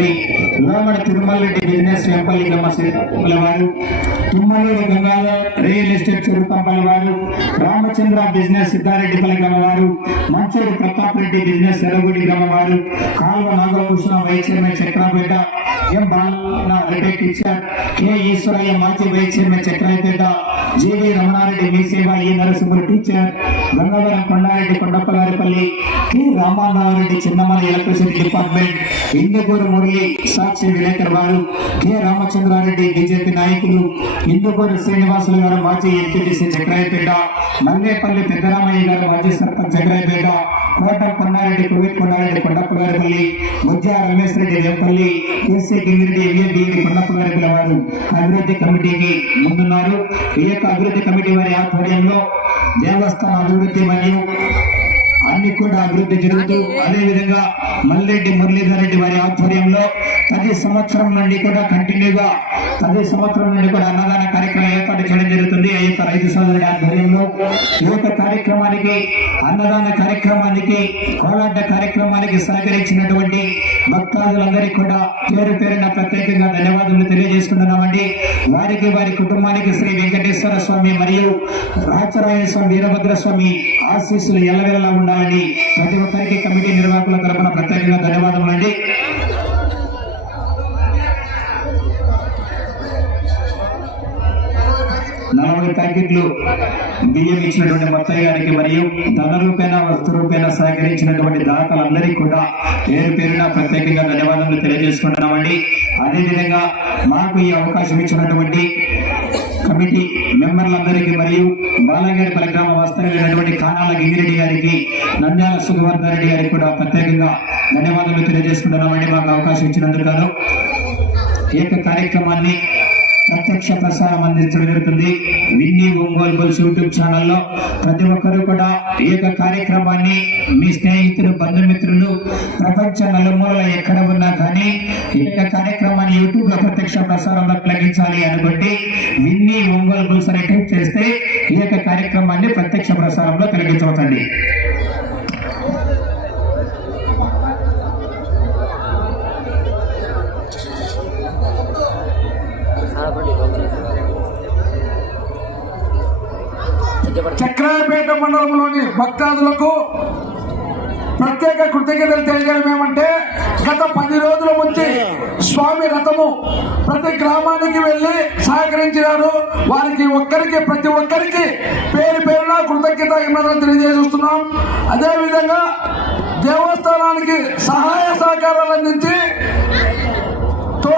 Shri Lomada Tirumala Reddy business వెంపల్లిగమ్మ శ్రీపల వారు తుమ్మలూరు గంగాధర్ రియల్ ఎస్టేట్ చెరుపంపల వారు రామచంద్ర బిజినెస్ సిద్ధారెడ్డి గ్రామ వారు మంచూరు ప్రతాప్ రెడ్డి బిజినెస్ ఎర్రగుడి గ్రామ వారు Kalva Nagabhushana vice chairman Chakrapeta M బాలన retire teacher K Eshwaraiah మాజీ vice chairman Chakrapeta JD Ramana Reddy మీ సేవ ఈ నరసింహుడు టీచర్ గంగవరం కొండారెడ్డి కొండపల్లారిపల్లి K Ramarao Reddy చిన్నమల electricity department Indukuru Murali Sakshi విలేకర్ వారు కె రామచంద్రారెడ్డి బీజేపీ నాయకులు ఇందుకూరు శ్రీనివాసులు గారు మాజీ ఎంపీటీసీ చక్రాయపేట మల్లేపల్లి పెద్దరామయ్య గారు మాజీ sarpanch Chakrayapeta Kota Konda Reddy Kuwait Konda Reddy Kondappagaripalli Mujja Ramesh Reddy Repalli KC Gingireddy VMD Kondappagaripalli వారు అభివృద్ధి కమిటీకి ముందున్నారు. ఈ యొక్క అభివృద్ధి కమిటీ వారి ఆధ్వర్యంలో దేవస్థాన అభివృద్ధి మరియు అన్ని కూడా అభివృద్ధి జరుగుతూ అదే విధంగా మురళీధర్ రెడ్డి వారి ఆధ్వర్యంలో ప్రతి సంవత్సరం నుండి కూడా కంటిన్యూగా ప్రతి సంవత్సరం నుండి కూడా అన్నదాన కార్యక్రమం ఏర్పాటు చేయడం జరుగుతుంది. ఆ యొక్క రైతు సోదరి ఆధ్వర్యంలో ఈ యొక్క కార్యక్రమానికి అన్నదాన కార్యక్రమానికి కోలాట కార్యక్రమానికి సహకరించినటువంటి భక్తాదులందరికీ కూడా పేరు పేరున ప్రత్యేకంగా ధన్యవాదాలు తెలియజేసుకుంటున్నామండి. వారికి వారి కుటుంబానికి శ్రీ వెంకటేశ్వర స్వామి మరియు రాచరాయ స్వామి వీరభద్ర స్వామి ఆశీస్సులు ఎల్లవెల్లా ఉండాలని ప్రతి ఒక్కరికి కమిటీ నిర్వాహకుల తరఫున ప్రత్యేకంగా ధన్యవాదములు అండి. నలభై ప్యాకెట్లు బియ్యం ఇచ్చినటువంటి మొత్తయ్య గారికి మరియు ధన రూపేణ వస్తు రూపేణ సహకరించినటువంటి దాతలందరికీ కూడా పేరు పేరున ప్రత్యేకంగా ధన్యవాదాలు తెలియజేసుకుంటున్నామండి. అదేవిధంగా మాకు ఈ అవకాశం ఇచ్చినటువంటి కమిటీ మెంబర్లందరికీ మరియు బాలగారి గ్రామ వస్తరైనటువంటి కానాల గిరిరెడ్డి గారికి నంద్యాల సుఖవర్ధన్ రెడ్డి గారికి కూడా ప్రత్యేకంగా ధన్యవాదాలు తెలియజేసుకుంటున్నామండి. మాకు అవకాశం ఇచ్చినందుకు గాను. ఈ యొక్క కార్యక్రమాన్ని ప్రత్యక్ష ప్రసారం అందించడం జరుగుతుంది. విన్ని ఒంగోలు గోల్స్ యూట్యూబ్ ఛానల్లో ప్రతి ఒక్కరూ కూడా ఈ యొక్క కార్యక్రమాన్ని మీ స్నేహితులు బంధుమిత్రులు ప్రపంచ నలుమూలల ఎక్కడ ఉన్నా కానీ ఈ యొక్క కార్యక్రమాన్ని యూట్యూబ్లో ప్రత్యక్ష ప్రసారంలో కలిగించాలి అనుకుంటే విన్ని ఒంగోలు గోల్స్ అని టైప్ చేస్తే ఈ యొక్క కార్యక్రమాన్ని ప్రత్యక్ష ప్రసారంలో తొలగించవచ్చండి. చక్రాయపేట మండలంలోని భక్తాదులకు ప్రత్యేక కృతజ్ఞతలు తెలియజేయడం ఏమంటే గత పది రోజుల నుంచి స్వామి రథము ప్రతి గ్రామానికి వెళ్ళి సహకరించినారు. వారికి ఒక్కరికి ప్రతి ఒక్కరికి పేరు పేరున కృతజ్ఞత ఇమ్మని తెలియజేస్తున్నాం. అదేవిధంగా దేవస్థానానికి సహాయ సహకారాలు అందించి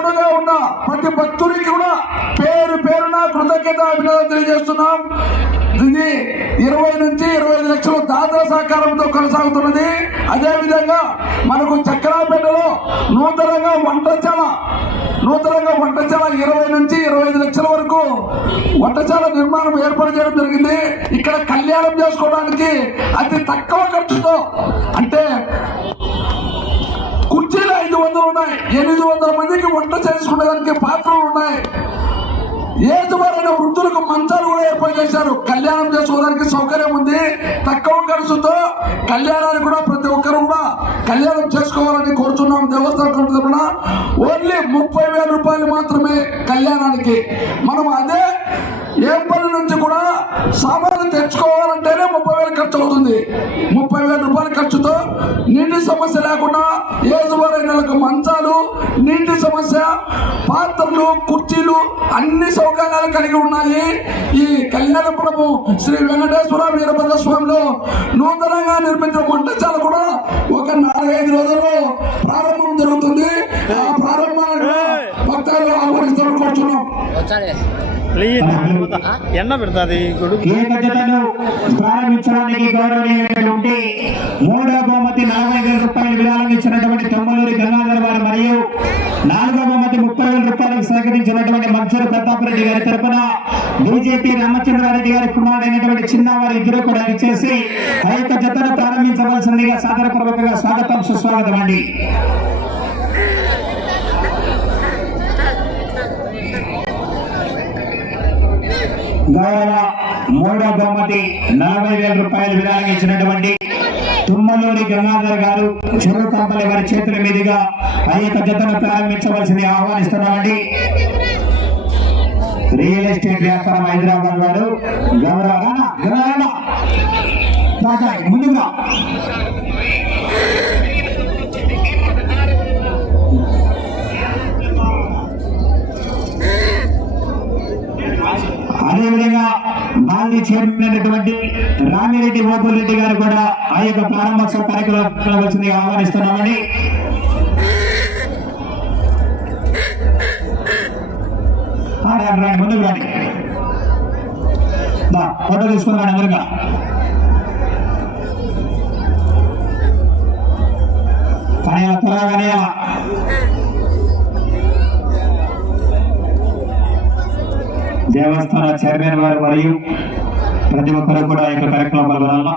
తోడుగా ఉన్న ప్రతి భక్తుడికి కూడా పేరు పేరున కృతజ్ఞత అభినందన తెలియజేస్తున్నాం. ఇది ఇరవై నుంచి ఇరవై ఐదు లక్షల దాతల సహకారంతో కొనసాగుతున్నది. అదే విధంగా మనకు చక్రాపేటలో నూతనంగా వంటశాల నూతనంగా వంటశాల ఇరవై నుంచి ఇరవై ఐదు లక్షల వరకు వంటశాల నిర్మాణం ఏర్పాటు చేయడం జరిగింది. ఇక్కడ కళ్యాణం చేసుకోవడానికి అతి తక్కువ ఖర్చుతో అంటే కుర్చీలు ఐదు వందలు ఉన్నాయి. ఎనిమిది వందల మందికి వంట చేసుకునేదానికి పాత్రలు ఉన్నాయి. ఏజువారైన వృద్ధులకు మంచాలు కూడా ఏర్పాటు చేశారు. కళ్యాణం చేసుకోవడానికి సౌకర్యం ఉంది. తక్కువ ఖర్చుతో కళ్యాణానికి కూడా ప్రతి ఒక్కరు కూడా కళ్యాణం చేసుకోవాలని కోరుతున్నాం దేవస్థానం కమిటీ ఓన్లీ ముప్పై వేల రూపాయలు మాత్రమే కళ్యాణానికి. మనం అదే ఏపల్లి నుంచి కూడా సామాన్లు తెచ్చుకోవాలంటేనే ముప్పై వేలు ఖర్చు అవుతుంది. ముప్పై వేల రూపాయలు ఖర్చుతో నీటి సమస్య లేకుండా ఏజువారైనలకు మంచాలు నీటి సమస్య పాత్రలు కుర్చీలు అన్ని సౌకర్యాలు కలిగి ఉన్నాయి. ఈ కళ్యాణపురము శ్రీ వెంకటేశ్వర వీరభద్ర స్వామిలో నూతనంగా నిర్మించిన వంటశాల కూడా ఒక నాలుగైదు రోజుల్లో ప్రారంభం జరుగుతుంది. ఆ ప్రారంభాన్ని భక్తులు ఆహ్వానిస్తున్నారు కూర్చున్నాం. ఎన్న పెడతాది ప్రారంభించడానికి గౌరవనీయులైనటువంటి మూడవ బహుమతి నలభై వేల రూపాయలు విరాళం ఇచ్చినటువంటి తొమ్మలూరి గంగాధర్ వారు మరియు నాలుగవ బహుమతి ముప్పై వేల రూపాయలకు సహకరించినటువంటి మంచూరు ప్రతాపరెడ్డి గారి తరఫున బీజేపీ రామచంద్రారెడ్డి గారి కుమారుడైనటువంటి చిన్న వారి ఇద్దరు కూడా ఇచ్చేసి ఆ యొక్క జతను ప్రారంభించవలసిందిగా సాదరపూర్వకంగా స్వాగతం సుస్వాగతం అండి. గౌరవ మూడో బహుమతి నలభై వేల రూపాయలు విరాళం ఇచ్చినటువంటి తుమ్మలూరి గంగాధర్ గారు చెరువు కంపలి వారి చేతుల మీదుగా అనేక జతను ప్రారంభించవలసింది ఆహ్వానిస్తున్నామండి. రియల్ ఎస్టేట్ వ్యాపారం హైదరాబాద్ వారు. గౌరవ ముందుగా. అదేవిధంగా మాజీ చైర్మన్ అయినటువంటి రామిరెడ్డి ఓపుల్ గారు కూడా ఆ యొక్క ప్రారంభోత్సవ కార్యక్రమంలో వచ్చింది ఆహ్వానిస్తున్నామని. ముందుకు రండి. దా, ఫోటో తీసుకున్నాను అందరిగా కానీ అలా త్వరగా కానీ అలా దేవస్థాన చైర్మన్ వారు మరియు ప్రతి ఒక్కరు కూడా ఈ యొక్క కార్యక్రమం పాల్గొనాలా.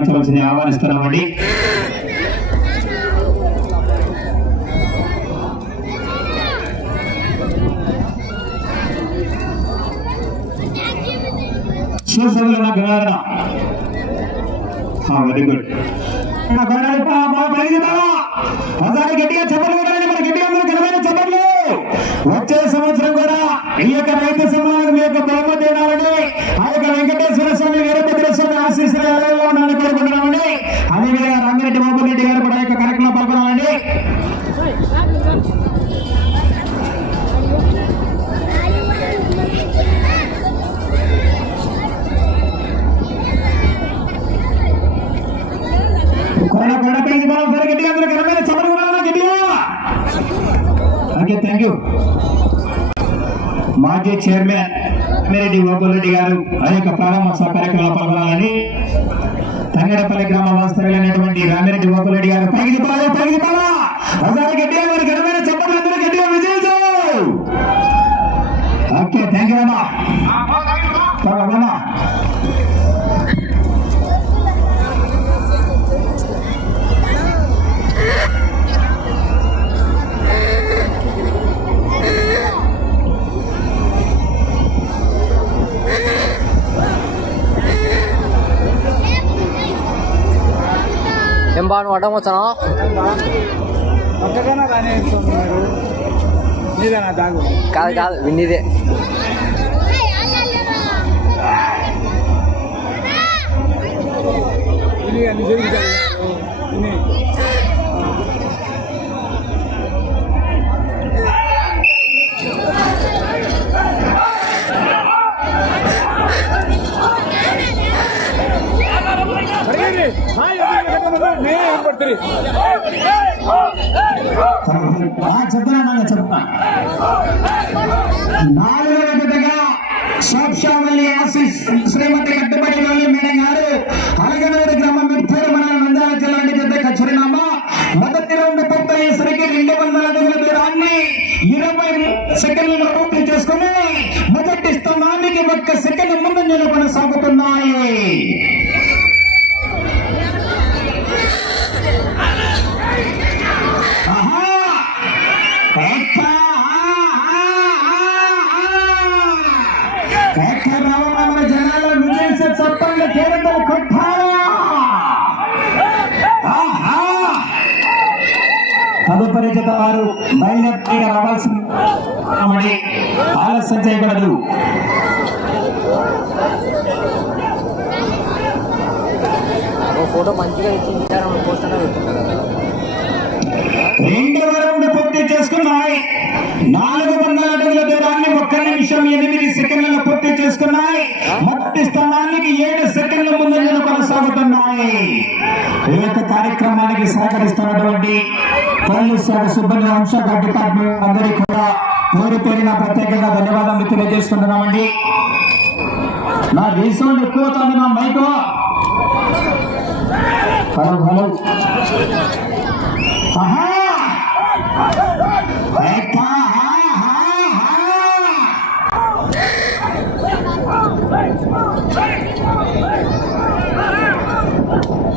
జతను ప్రారంభించవలసింది ఆహ్వానిస్తున్నామండి శివసభలో గంగాధర వెరీ గుడ్ ఒకసారి గట్టిగా చెప్పలు కొట్టాలండి మన థ్యాంక్ యూ మాజీ చైర్మన్ అమ్మిరెడ్డి రెడ్డి గారు అనేక యొక్క ప్రారంభోత్సవ కార్యక్రమంలో పాల్గొనాలని తంగడపల్లి గ్రామ వాస్తవ్యులైనటువంటి రామిరెడ్డి రెడ్డి గారు పైకి తిప్పాలి పైకి తిప్పాలా ఒకసారి గట్టిగా ఘనమైన అందరూ గట్టిగా ఏం నువ్వు అడ్డం వచ్చానా. కాదు కాదు విన్నీదే. ఇది అన్ని జరిగింది ఇది పడుతుంది చెప్తున్నా చెప్తున్నా నాలుగవ విధంగా సోక్షావల్లి ఆశీస్ శ్రీమతి కట్టుబడి వల్లి మేడం గారు అలగనూరు గ్రామం మిర్పూరు మండలం నంద్యాల జిల్లా నుండి జత ఖచ్చితంగా మొదటి రౌండ్ పూర్తయ్యేసరికి రెండు వందల అడుగుల దూరాన్ని ఇరవై సెకండ్లలో పూర్తి చేసుకుని మొదటి స్థానానికి ఒక్క సెకండ్ ముందు నిలబడి సాగుతున్నాయి ఆహా ఎక్క, ఆ, ఆ, ఆ, ఆ. ఎక్క రావాలా మన జనాలు విజయించే చప్పట్లు కేరళలు కొట్టాలా ఆహా. తదుపరి జత వారు బయలుదేరి ఆలస్యం చేయకూడదు. ఫోటో మంచిగా ఇచ్చి పోస్టర్ పెట్టుకుంటా రెండవ రౌండ్ పూర్తి చేసుకున్నాయి. నాలుగు వందల అడుగుల దూరాన్ని ఒక్క నిమిషం ఎనిమిది సెకండ్లలో పూర్తి చేసుకున్నాయి. మొదటి స్థానానికి ఏడు సెకండ్ల ముందు కొనసాగుతున్నాయి. ఈ యొక్క కార్యక్రమానికి సహకరిస్తున్నటువంటి పోలీస్ శాఖ సిబ్బంది అంశాఖ డిపార్ట్మెంట్ అందరికీ కూడా పేరు పేరిన ప్రత్యేకంగా ధన్యవాదాలు తెలియజేసుకుంటున్నామండి. నా రీసౌండ్ ఎక్కువ అవుతుంది నా మైక్. Hello hello. ఆహా ఏప్పా, ఆహా, ఆహా.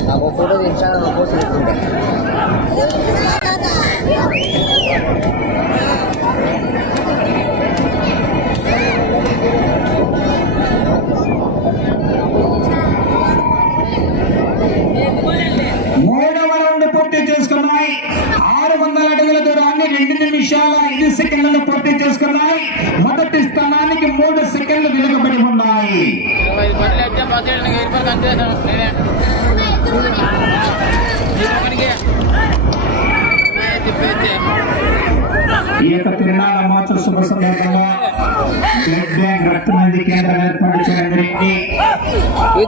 నాకు ఫోటో ఇన్స్టాగ్రామ్ పోస్ట్ పెట్టుకుంటా మూడవ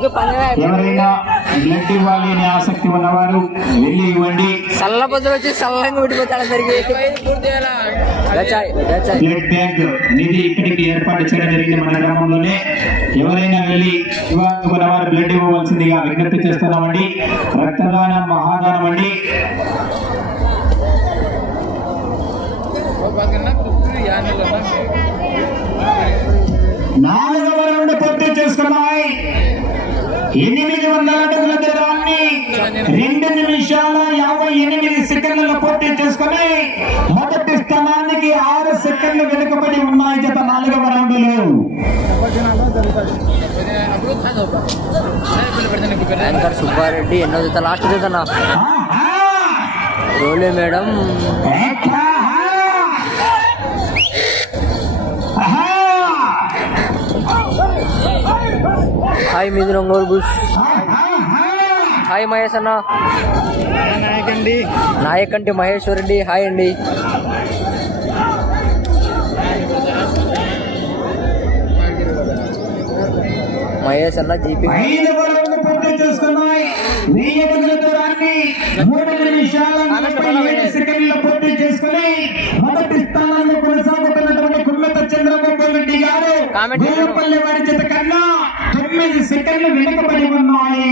ఎవరైనా బ్లడ్ ఇవ్వాలి అనే ఆసక్తి ఉన్నవారు వెళ్ళి ఇవ్వండి. చల్ల పొద్దులు వచ్చి చల్లంగా విడిపోతాడు అందరికి. దచ్చాయ్ దచ్చాయ్ బ్లడ్ బ్యాంక్ నిధి ఇక్కడికి ఏర్పాటు చేయడం జరిగింది మన గ్రామంలోనే. ఎవరైనా వెళ్ళి ఇవ్వాలనుకున్న వారు బ్లడ్ ఇవ్వవలసిందిగా విజ్ఞప్తి చేస్తున్నామండి. రక్తదానం మహాదానం అండి. నాలుగవ రౌండ్ పూర్తి చేసుకున్నాయి. ఎనిమిది వందల అడుగుల దూరాన్ని రెండు నిమిషాల యాభై ఎనిమిది సెకండ్లలో పూర్తి చేసుకుని మొదటి స్థానానికి ఆరు సెకండ్లు వెనుకబడి ఉన్నాయి జత నాలుగవ రౌండ్లో. సుబ్బారెడ్డి ఎన్నో జత లాస్ట్ జతనా! రోలే మేడం. హాయ్ మీది రంగోల్ బుష్. ఆహా! హాయ్ మహేష్ అన్న. నాయకండి నాయక్ అంటే మహేశ్వర్ రెడ్డి. హాయ్ అండి. మహేష్ అన్న జీపీ మొదటి స్థానాన్ని కొనసాగుతున్నటువంటి కుమ్మత చంద్రబాబు రెడ్డి గారు కామెంట్ వారి చేత కన్నా తొమ్మిది సెకండ్లు వెనుకబడి ఉన్నాయి.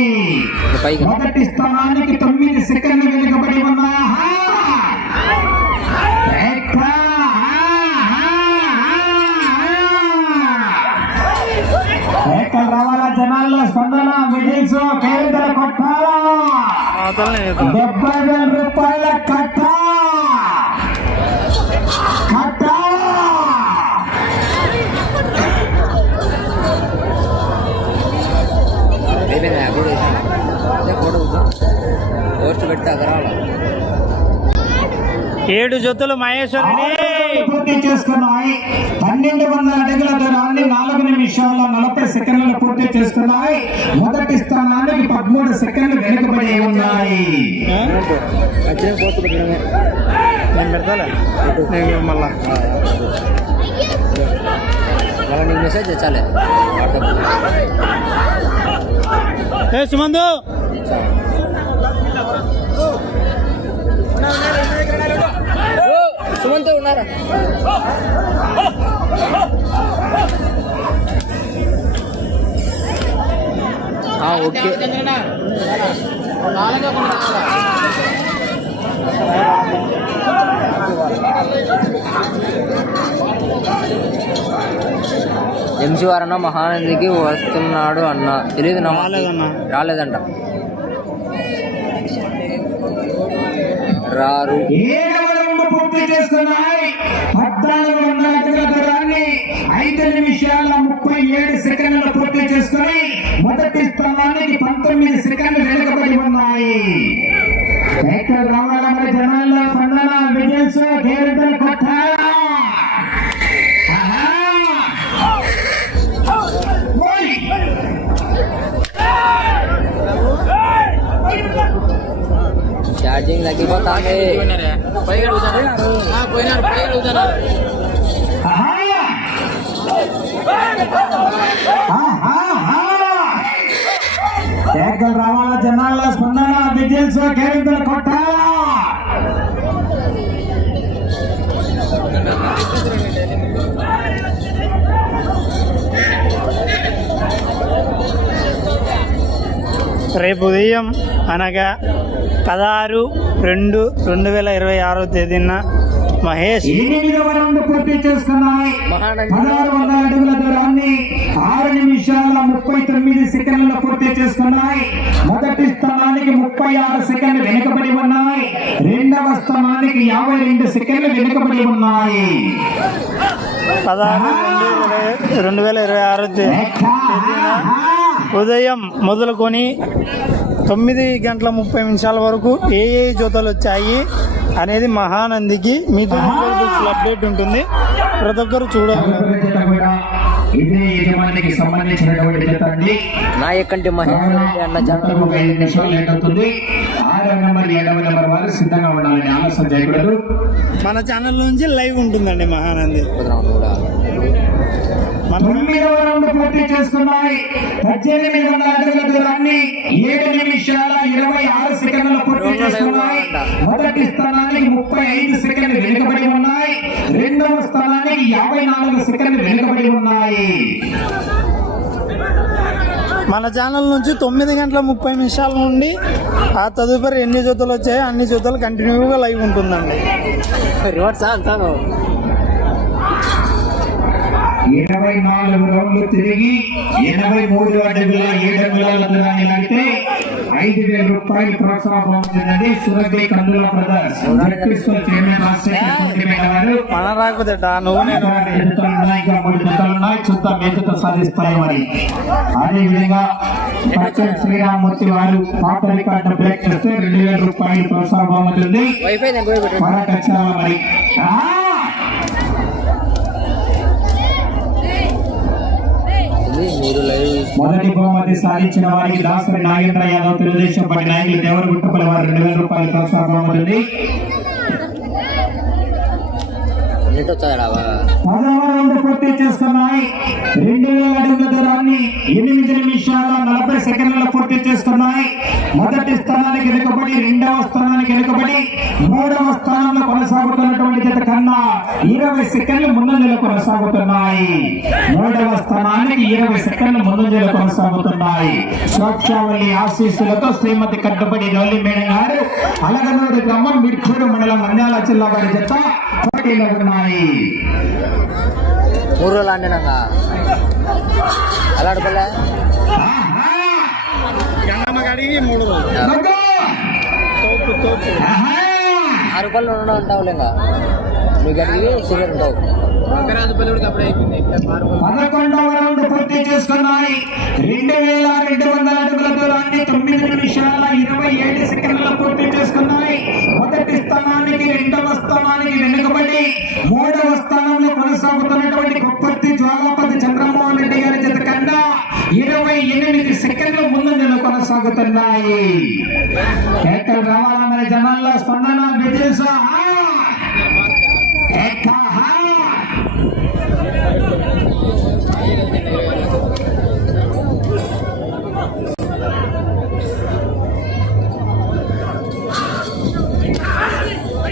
మొదటి స్థానానికి తొమ్మిది సెకండ్లు వెనుకబడి ఉన్నాయి. రావాలా జనాల్లో స్పందన? కొట్టాలా? డెబ్బై వేల రూపాయల కట్ట పోస్ట్ పెడితే అక్కడ ఏడు జొత్తులు మహేశ్వరుని. పూర్తి చేసుకున్నాయి. పన్నెండు వందల అడుగుల దూరాన్ని నాలుగు నిమిషాల నలభై సెకండ్లు పూర్తి చేసుకున్నాయి. మొదటి స్థానానికి పదమూడు సెకండ్లు వెనుకబడి ఉన్నాయి. నేను పెడతాలే? నేను మళ్ళా. మళ్ళీ నీకు మెసేజ్ ఏ సుమందు. సుమంత్ ఉన్నారా? ఓకే. మహానందికి వస్తున్నాడు అన్న. తెలియదు రాలేదన్న. రాలేదంట రారు ఏడవ రౌండ్ పూర్తి చేస్తున్నాయి పద్నాలుగు వందల అడుగుల రారు. ఐదు నిమిషాల ముప్పై ఏడు సెకండ్లు పూర్తి చేసుకుని మొదటి స్థానానికి పంతొమ్మిది సెకండ్లు వెనుకబడి ఉన్నాయి. ఎక్కడ రావాల మరి జనాల్లో? స్పందన విజయన్స్ ఛార్జింగ్ తగ్గిపోతాంది ఆహా! ఆహా! ఎక్కడ రావాలా జనాల్లో స్పందన విజయన్స్ కేరళ కొట్టాలా రేపు రేపు ఉదయం అనగా పదహారు రెండు రెండు వేల ఇరవై ఆరో తేదీన మహేష్ పూర్తి చేసుకున్నాయి మహానంది పదహారు వందల అడుగుల దూరాన్ని ఆరు నిమిషాల ముప్పై తొమ్మిది సెకండ్లు పూర్తి చేసుకున్నాయి మొదటి స్థానానికి ముప్పై ఆరు సెకండ్లు వెనుకబడి ఉన్నాయి. రెండవ స్థానానికి యాభై రెండు సెకండ్లు వెనుకబడి ఉన్నాయి. పదహారు రెండు వేల ఇరవై ఆరో తేదీన ఉదయం మొదలుకొని తొమ్మిది గంటల ముప్పై నిమిషాల వరకు ఏ ఏ జతలు వచ్చాయి అనేది మహానందికి మీతో అప్డేట్ ఉంటుంది. ప్రతి ఒక్కరు అన్న చేయకూడదు. మన ఛానల్ నుంచి లైవ్ ఉంటుందండి మహానంది కూడా మన తొమ్మిదవ రౌండ్ పూర్తి చేసుకున్నాయి పద్దెనిమిది వందల అడుగుల దూరాన్ని ఏడు నిమిషాల ఇరవై ఆరు సెకండ్లు పూర్తి చేసుకున్నాయి మొదటి స్థానానికి ముప్పై ఐదు సెకండ్లు వెనుకబడి ఉన్నాయి. రెండవ స్థానానికి యాభై నాలుగు సెకండ్లు వెనుకబడి ఉన్నాయి. మన ఛానల్ నుంచి తొమ్మిది గంటల ముప్పై నిమిషాల నుండి ఆ తదుపరి ఎన్ని జతలు వచ్చాయో అన్ని జతలు కంటిన్యూగా లైవ్ ఉంటుందండి. రివర్స్ అంతాను ఇరవై నాలుగు రౌండ్లు తిరిగి ఎనభై మూడు అడుగుల ఏడు అడుగుల దూరాన్ని లాగితే ఐదు వేల రూపాయలు ప్రోత్సాహం సురభి కందుల బ్రదర్స్. చైర్మన్ రాజశేఖర్ చూద్దాం సాధిస్తాయి మరి. అదే విధంగా పచ్చని శ్రీరామూర్తి వారు పాత రికార్డు బ్రేక్ చేస్తే రెండు వేల రూపాయలు ప్రోత్సాహం మరి ఆ! ఇది మీరు లైవ్ మొదటి బహుమతి సాధించిన వారికి దాసరి నాగేంద్ర యాదవ్ తెలుగుదేశం పార్టీ నాయకులు దేవర వారు రెండు వేల రూపాయల ప్రోత్సాహం బహుమతి నెట్ వచ్చాడా పూర్తి చేసుకున్నాయి రెండు వేల అడుగుల దూరాన్ని ఎనిమిది నిమిషాల నలభై సెకండ్ల పూర్తి చేస్తున్నాయి. మొదటి స్థానానికి వెనుకబడి రెండవ స్థానానికి వెనుకబడి మూడవ స్థానంలో కొనసాగుతున్నటువంటి జత కన్నా ఇరవై సెకండ్లు ముందంజలో కొనసాగుతున్నాయి. మూడవ స్థానానికి ఇరవై సెకండ్లు ముందంజలో కొనసాగుతున్నాయి. సోక్షావళి ఆశీస్సులతో శ్రీమతి కట్టుబడి గౌలి మేడం గారు అలగనూరు గ్రామం మిడ్చూరు మండలం నంద్యాల జిల్లా వారి జత పోటీలో ఉన్నాయి మూడు రోజులు ఆడినాక అలా అడపలే ఆహా! గంగమ్మ కాడికి మూడు రోజులు గొగ్గో! తోపు తోపు ఆహా! ఆరు రూపాయలు ఉండడం ఉంటావు లేక నువ్వు గడిగి సీనియర్ ఉంటావు పదకొండవ రౌండ్ పూర్తి చేసుకున్నాయి. రెండు వేల రెండు వందల అడుగుల దూరాన్ని తొమ్మిది నిమిషాల ఇరవై ఏడు సెకండ్ల పూర్తి చేసుకున్నాయి. మొదటి స్థానానికి రెండవ స్థానానికి వెనుకబడి మూడవ స్థానంలో కొనసాగుతున్నటువంటి కొప్పర్తి జ్వాలాపతి చంద్రమోహన్ రెడ్డి గారి జత కన్నా ఇరవై ఎనిమిది సెకండ్లు ముందంజలో కొనసాగుతున్నాయి. ఎక్కడ రావాలా మరి జనాల్లో స్పందన విజయస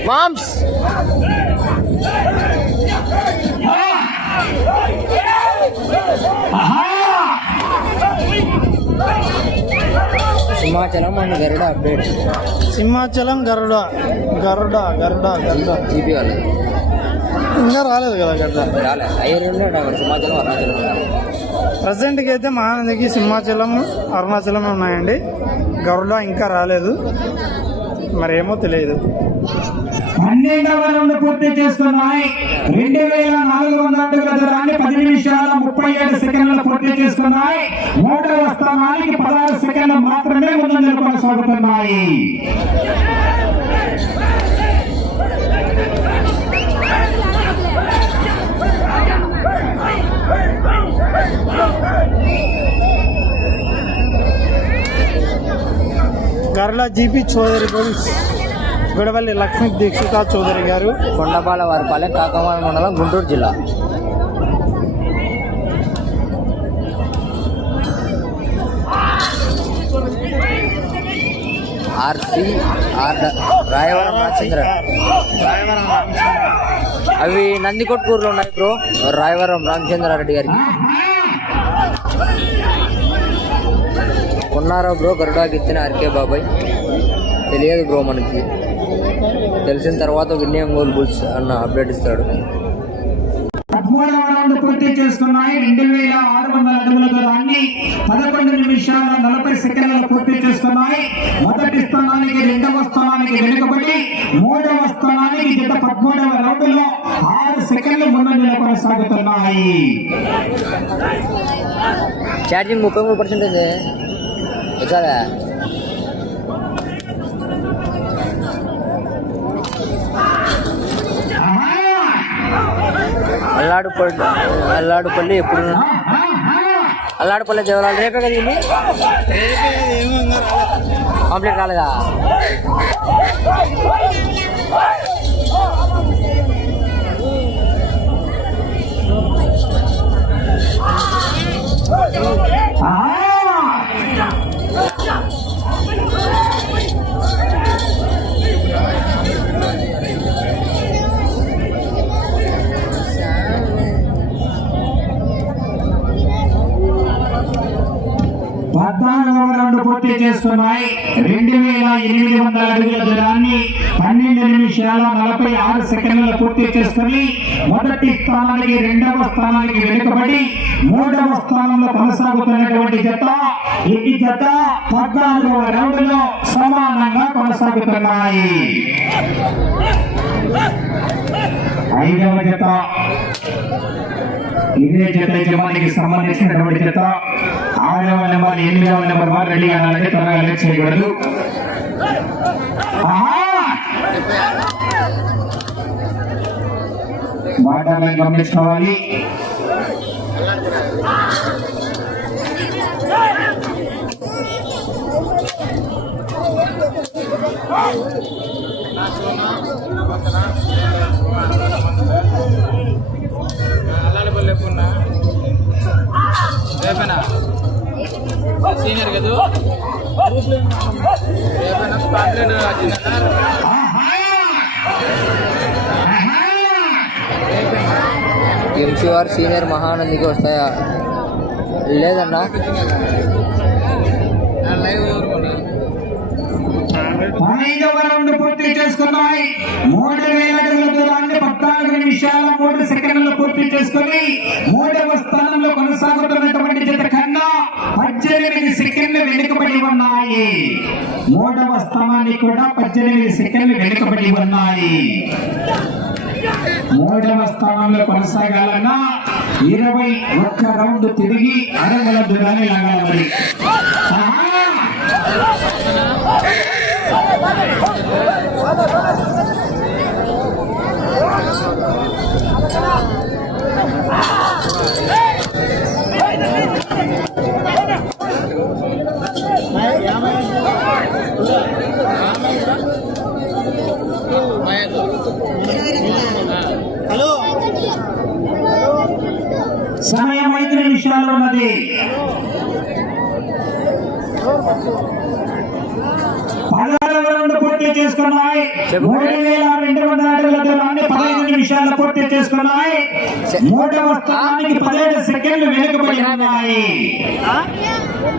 moms Simhachalam and Garuda update. Simhachalam Garuda Garuda Garuda Garuda. GP వాళ్ళు ఇంకా రాలేదు కదా ఉన్నారు. ప్రజెంట్కి అయితే మహానందికి సింహాచలం అరుణాచలం ఉన్నాయండి. గరుడ ఇంకా రాలేదు. మరేమో తెలియదు. పన్నెండవ రౌండ్ పూర్తి చేసుకున్నాయి. రెండు వేల నాలుగు వందల అడుగుల దూరాన్ని పది నిమిషాల ముప్పై ఏడు సెకండ్లు పూర్తి చేసుకున్నాయి. మూడవ స్థానానికి పదహారు సెకండ్లు మాత్రమే ముందంజలు కొనసాగుతున్నాయి గర్ల జీపీ చౌదరి గోల్స్ గొడవల్లి లక్ష్మీ దీక్షిత చౌదరి గారు. కొండపాల వారిపాలెం కాకమాల మండలం గుంటూరు జిల్లా. RC R Rayavaram Ramachandra. అవి నందికొట్కూరులో ఉన్నాయి బ్రో. రాయవరం రామచంద్రారెడ్డి గారికి. ఉన్నారా బ్రో? గరుడాకి ఇచ్చిన ఆర్కే బాబాయ్. తెలియదు బ్రో మనకి. తెలిసిన తర్వాత విన్యం గోల్ బుల్స్ అన్న అప్డేట్ ఇస్తాడు. పదమూడవ రౌండ్ పూర్తి చేసుకున్నాయి రెండు వేల ఆరు వందల అడుగుల దూరాన్ని పదకొండు నిమిషాల నలభై సెకండ్లు పూర్తి చేసుకున్నాయి మొదటి స్థానానికి రెండవ స్థానానికి వెనుకబడి మూడవ స్థానానికి గత పదమూడవ రౌండ్లో ఆరు సెకండ్లు ముందంజలో కొనసాగుతున్నాయి. ఛార్జింగ్ ముప్పై మూడు పర్సెంట్ ఉంది వచ్చాదా ఆహా! అల్లాడుపల్లి అల్లాడుపల్లి ఎప్పుడు ఆహా! అల్లాడుపల్లి దేవరాలు రేపే కదండి కంప్లీట్ కాలేదా ఆహా! పూర్తి చేస్తున్నాయి. రెండు వేల ఎనిమిది వందల అడుగుల దూరాన్ని పన్నెండు నిమిషాల నలభై ఆరు సెకండ్ల పూర్తి చేసుకుని మొదటి స్థానానికి రెండవ స్థానానికి వెనుకబడి మూడవ స్థానంలో కొనసాగుతున్నటువంటి జత ఈ జత పద్నాలుగవ రౌండ్లో సమానంగా కొనసాగుతున్నాయి. ఐదవ జత ఇదే జత యజమానికి సంబంధించినటువంటి జత ఆరవ నెంబర్ ఎనిమిదవ నెంబర్ వారు రెడీ అనాలని త్వరగా లేట్ చేయకూడదు. ఆహా! ఎప్పుడున్నా రేపేనా సీనియర్ కదా రేపేనా స్పాట్లెట్ వచ్చిందన్న ఎంసీఆర్ సీనియర్ మహానందికి వస్తాయా లేదన్నా లైవ్ ఐదవ రౌండ్ పూర్తి చేసుకున్నాయి. మూడు వేల అడుగుల దూరాన్ని పద్నాలుగు నిమిషాల మూడు సెకండ్లు పూర్తి చేసుకుని మూడవ స్థానంలో కొనసాగుతున్నటువంటి జత కన్నా పద్దెనిమిది సెకండ్లు వెనుకబడి ఉన్నాయి. మూడవ స్థానానికి కూడా పద్దెనిమిది సెకండ్లు వెనుకబడి ఉన్నాయి. మూడవ స్థానంలో కొనసాగాలన్నా ఇరవై ఒక్క రౌండ్ తిరిగి అరవల దూరాన్ని లాగాలి. ఆహా! సమయం ఐదు నిమిషాలు ఉన్నది. చేసుకున్నాయి మూడు వేల రెండు వందల అడుగుల దూరాన్ని పదహైదు నిమిషాలు పూర్తి చేసుకున్నాయి మూడవ స్థానానికి పదిహేడు సెకండ్లు వెనుకబడి ఉన్నాయి.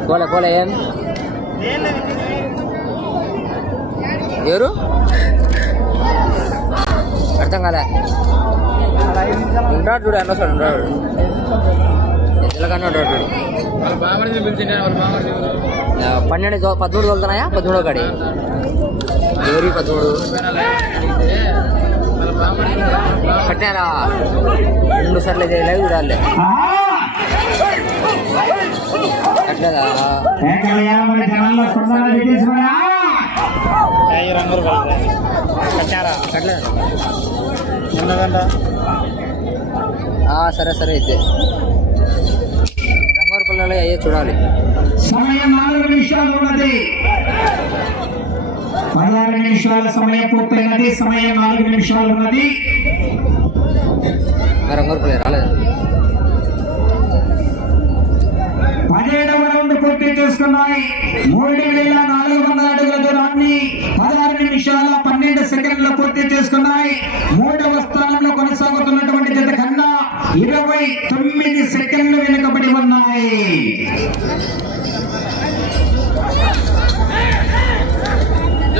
పోలే పోలే ఏం? ఎవరు? అర్థం కాలే. ఉంటాడు చూడు అన్న సార్ ఉంటాడు చూడు. ఆ, పన్నెండు పదమూడు తోలుతున్నాయా? పదమూడో కాడి. ఎవరి పదమూడు కట్టారా రెండు సార్లు చేయలేదు చూడాలి. కట్టలేదా కట్టారా కట్టలేదు ఉన్నదంట ఆ, సరే సరే అయితే. రంగారు పిల్లలు అయ్యే చూడాలి. సమయం నాలుగు నిమిషాలు ఉన్నది. పదహారు నిమిషాల సమయం పూర్తయినది సమయం నాలుగు నిమిషాలు ఉన్నది. పదిహేడవ రౌండ్ పూర్తి చేసుకున్నాయి మూడు వేల నాలుగు వందల అడుగుల దూరాన్ని పదహారు నిమిషాల పన్నెండు సెకండ్లు పూర్తి చేసుకున్నాయి మూడవ స్థానంలో కొనసాగుతున్నటువంటి జత కన్నా ఇరవై తొమ్మిది సెకండ్లు వెనుకబడి ఉన్నాయి.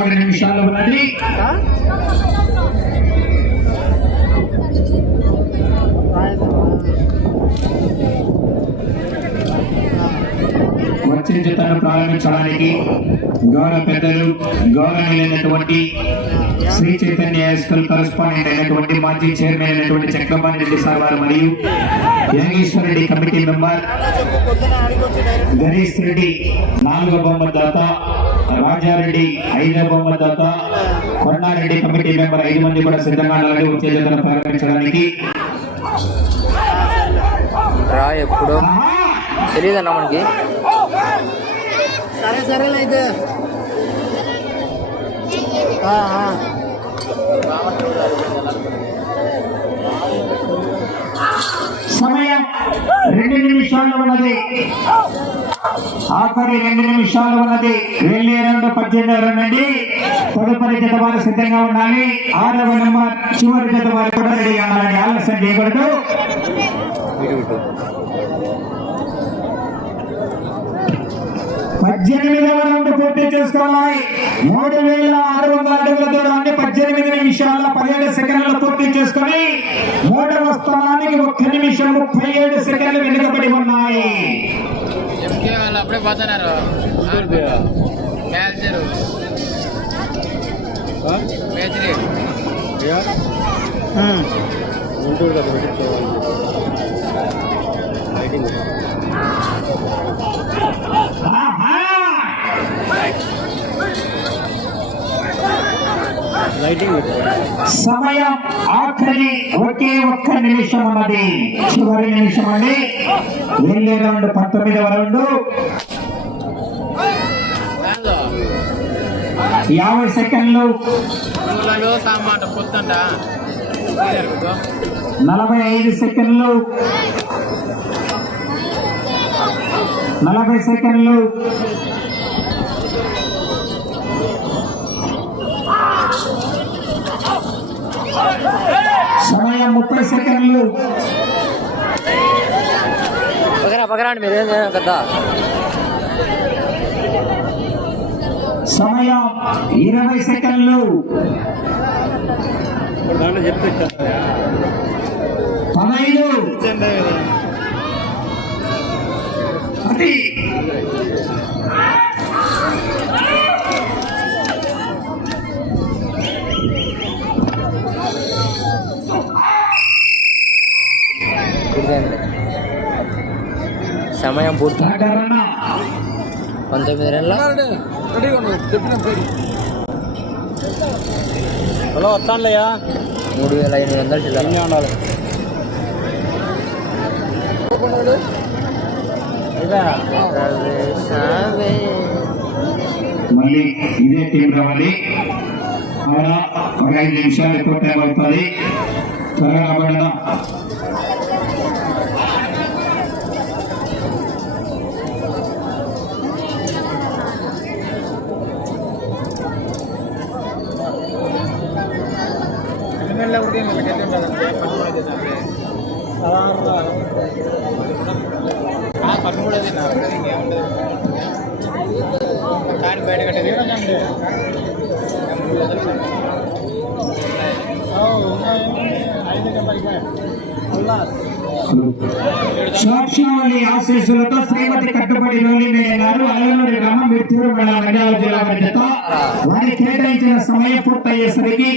మూడు నిమిషాలు ఉన్నది వచ్చే జతను ప్రారంభించడానికి గౌరవ పెద్దలు గౌరవనీయులైనటువంటి శ్రీ చైతన్య స్కూల్ కరస్పాండెంట్ అయినటువంటి మాజీ చైర్మన్ అయినటువంటి చక్రపాణి రెడ్డి సార్ వారు మరియు యోగేశ్వర రెడ్డి కమిటీ మెంబర్ గణేష్ రెడ్డి నాలుగో బొమ్మ దాత రాజారెడ్డి ఐదో బొమ్మ దాత కొండారెడ్డి కమిటీ మెంబర్ ఐదు మంది కూడా సిద్ధంగా ఉండాలని వచ్చే జతను ప్రారంభించడానికి రా ఎప్పుడో? తెలియదన్నా మనకి? సరే సరేలే అయితే. సమయం రెండు నిమిషాలు ఉన్నది. ఆఖరి రెండు నిమిషాలు ఉన్నది. వెళ్ళి రెండు పద్దెనిమిది నుండి తదుపరి జత వారు సిద్ధంగా ఉండాలి. ఆరవ నెంబర్ చివరి జత వారు కూడా రెడీ ఉండాలని ఆలస్యం చేయకూడదు. పద్దెనిమిదవ రౌండ్ పూర్తి చేసుకోవాలి. మూడు వేల ఆరు వందల అడుగుల దూరాన్ని పద్దెనిమిది నిమిషాల పదిహేడు సెకండ్లు పూర్తి చేసుకుని మూడవ స్థానానికి ఒక్క నిమిషం ముప్పై ఏడు సెకండ్లు వెనుకబడి ఉన్నాయి. ఎంకే వాళ్ళు అప్పుడే పోతున్నారు. మ్యాచర్ మేచరీ ఉమ్. ఆహా! సమయం ఆఖరి ఒకే ఒక్క నిమిషం ఉన్నది చివరి నిమిషం అండి. వెళ్ళే రౌండ్ పంతొమ్మిదవ రౌండ్ యాభై సెకండ్లు. నలభై ఐదు సెకండ్లు. నలభై సెకండ్లు. సమయం ముప్పై సెకండ్లు. పక్కన మీరు ఏం కదా సమయం ఇరవై సెకండ్లు. పదహైదు. సమయం పూర్తి ధారణ పంతొమ్మిది నెలల రెడీగా ఉన్నావు చెప్పిన పేరు హలో వస్తానులేయా మూడు వేల ఎనిమిది వందలు చిల్లర ఉండాలి ప్రవేశమే. మళ్ళీ ఇదే టీం రావాలి అవునా ఒక ఐదు నిమిషాలు ఎక్కువ టైం అవుతుంది త్వరగా రాబడినా పదమూడు కానీ బయట కట్టేది సాక్షావళి ఆశీస్సులతో శ్రీమతి కట్టుబడి నూలిమేయ గారు అల్లూరి గ్రామం మిర్తూరు మండలం జిల్లా వారి కేటాయించిన సమయం పూర్తయ్యేసరికి